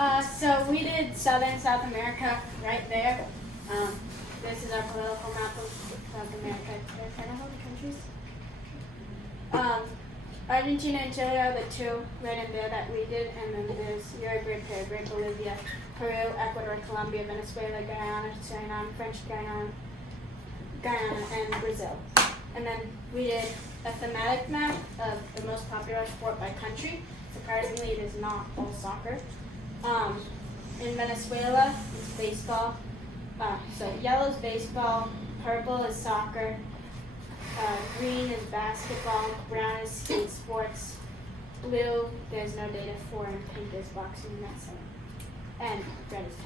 So we did South America right there. This is our political map of South America. There's kind of all the countries. Argentina and Chile are the two right in there that we did, and then there's Uruguay, Paraguay, Bolivia, Peru, Ecuador, Colombia, Venezuela, Guyana, Suriname, French Guyana, and Brazil. And then we did a thematic map of the most popular sport by country. Surprisingly, it is not all soccer. In Venezuela, it's baseball. So yellow is baseball, purple is soccer, green is basketball, brown is skate sports, blue there's no data for, and pink is boxing and wrestling, and red is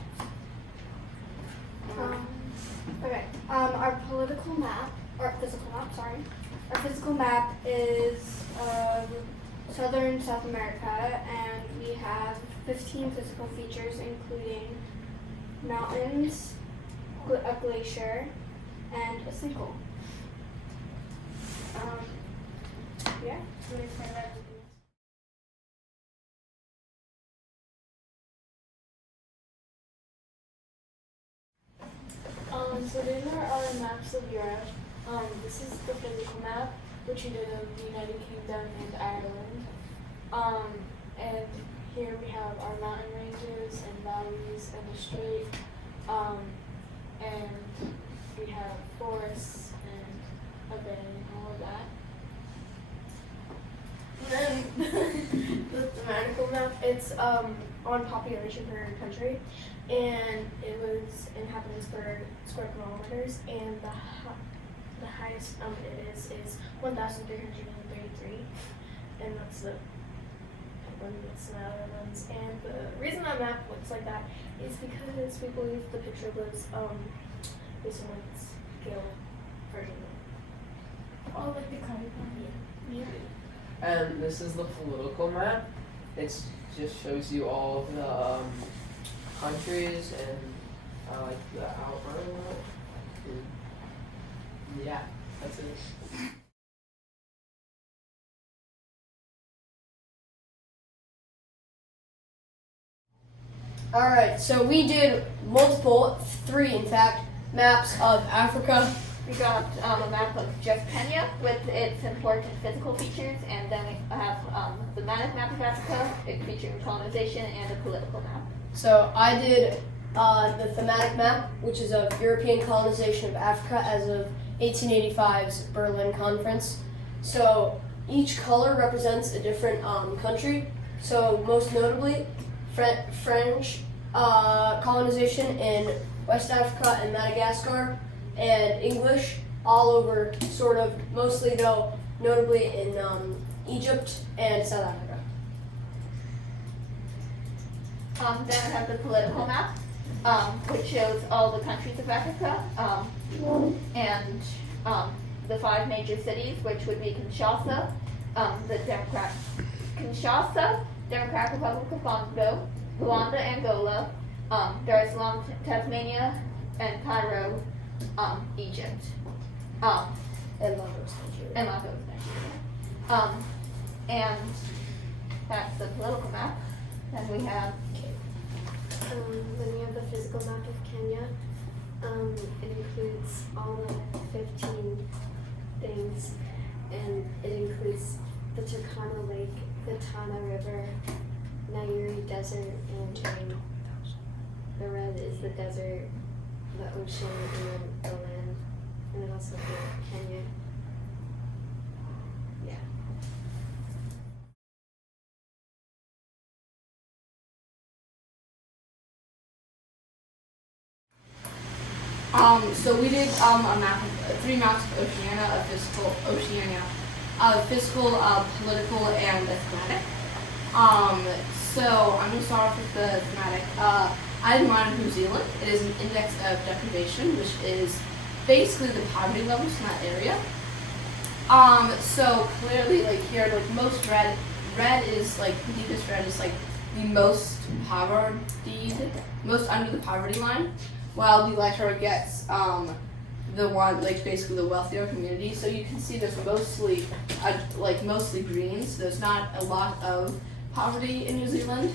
tennis. Our political map, or physical map, sorry. Our physical map is southern South America, and we have 15 physical features, including mountains, a glacier, and a sinkhole. Yeah, what do you say about So these are our maps of Europe. This is the physical map, which we did of the United Kingdom and Ireland. And here we have our mountain ranges and valleys and the strait. And we have forests and a bay and all of that. And then the thematical map, it's on population per country, and it was inhabitants per square kilometers, and the highest it is 1,333, and that's the one that's the other ones. And the reason that map looks like that is because we believe the picture was based on like scale version. Oh, like the color Yeah. And this is the political map. It just shows you all of the countries and like the outline of it. And yeah, that's it. Alright, so we did three in fact, maps of Africa. We got a map of just Kenya with its important physical features, and then we have the thematic map of Africa, it featuring colonization, and a political map. So I did the thematic map, which is of European colonization of Africa as of 1885's Berlin Conference. So each color represents a different country. So most notably, French colonization in West Africa and Madagascar, and English all over, sort of, mostly though, notably in Egypt and South Africa. Then we have the political map, which shows all the countries of Africa, and the 5 major cities, which would be Kinshasa, Democratic Republic of Congo, Luanda, Angola, Dar es Salaam, Tasmania, and Cairo, Egypt, And Lagos, Nigeria. And that's the political map. Then we have Then we have the physical map of Kenya. It includes all the 15 things, and it includes the Turkana Lake, the Tana River, Nairi Desert, and rain. The red is the desert, the ocean, and then the land, and then also the Kenya. Yeah. So we did a map of 3 maps of Oceania, physical, political, and thematic. So I'm going to start off with the thematic. I did mine of New Zealand. It is an index of deprivation, which is basically the poverty levels in that area. So clearly, like here, like most red is like the deepest red is like the most most under the poverty line, while the lighter gets the one like basically the wealthier community. So you can see there's mostly mostly green. So there's not a lot of poverty in New Zealand,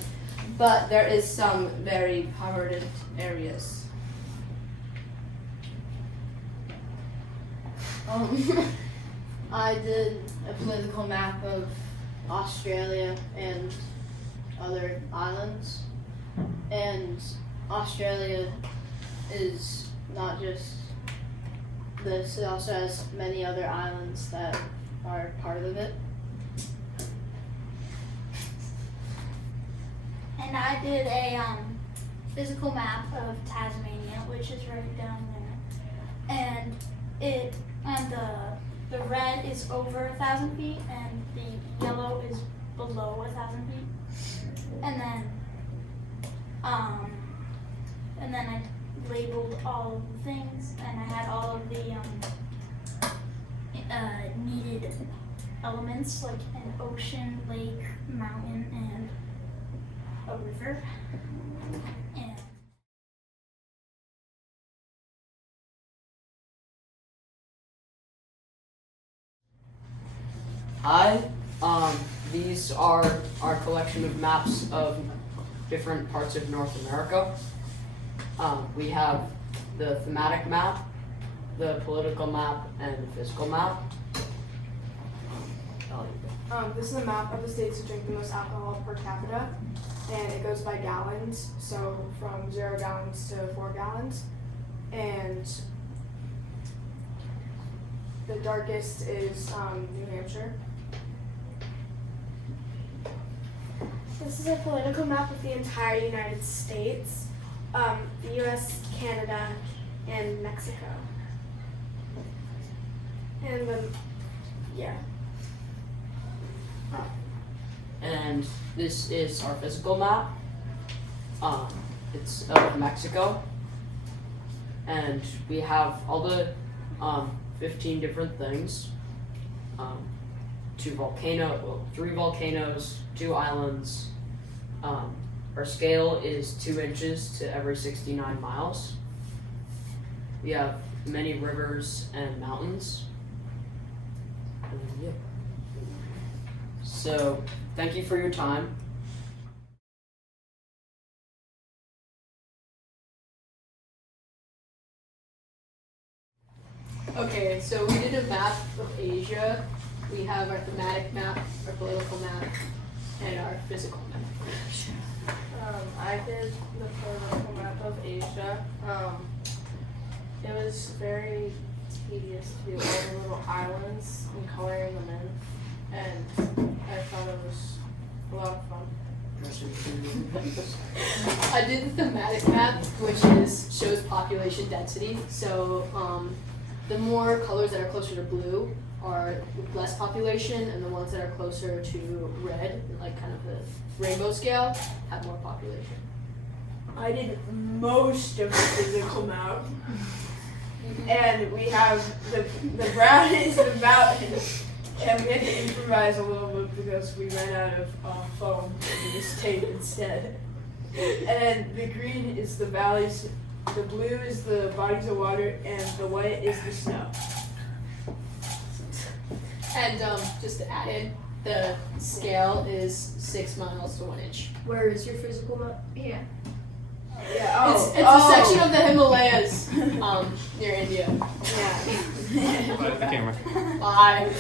but there is some very poverty areas. I did a political map of Australia and other islands, and Australia is not just this, it also has many other islands that are part of it. And I did a physical map of Tasmania, which is right down there. And the red is over 1,000 feet, and the yellow is below 1,000 feet. And then I labeled all of the things, and I had all of the needed elements like an ocean, lake, mountain, and a river. And Hi, these are our collection of maps of different parts of North America. We have the thematic map, the political map, and the physical map. This is a map of the states that drink the most alcohol per capita, and it goes by gallons, so from 0 gallons to 4 gallons. And the darkest is New Hampshire. This is a political map of the entire United States, the US, Canada, and Mexico. And then, yeah. And this is our physical map. It's of Mexico. And we have all the 15 different things. 3 volcanoes, 2 islands. Our scale is 2 inches to every 69 miles. We have many rivers and mountains. Yeah. So, thank you for your time. Okay, so we did a map of Asia. We have our thematic map, our political map, and our physical map. I did the political map of Asia. It was very tedious to do all the little islands and coloring them in, and I thought it was a lot of fun. I did the thematic map, which shows population density. So the more colors that are closer to blue are less population, and the ones that are closer to red, like kind of the rainbow scale, have more population. I did most of the physical map, and we have the brown is the mountain, and we had to improvise a little bit because we ran out of foam and we just tape instead. And the green is the valleys, the blue is the bodies of water, and the white is the snow. And just to add in, the scale is 6 miles to 1 inch. Where is your physical map? Yeah. Yeah. It's a section of the Himalayas near India. Yeah. Bye to the camera. Bye.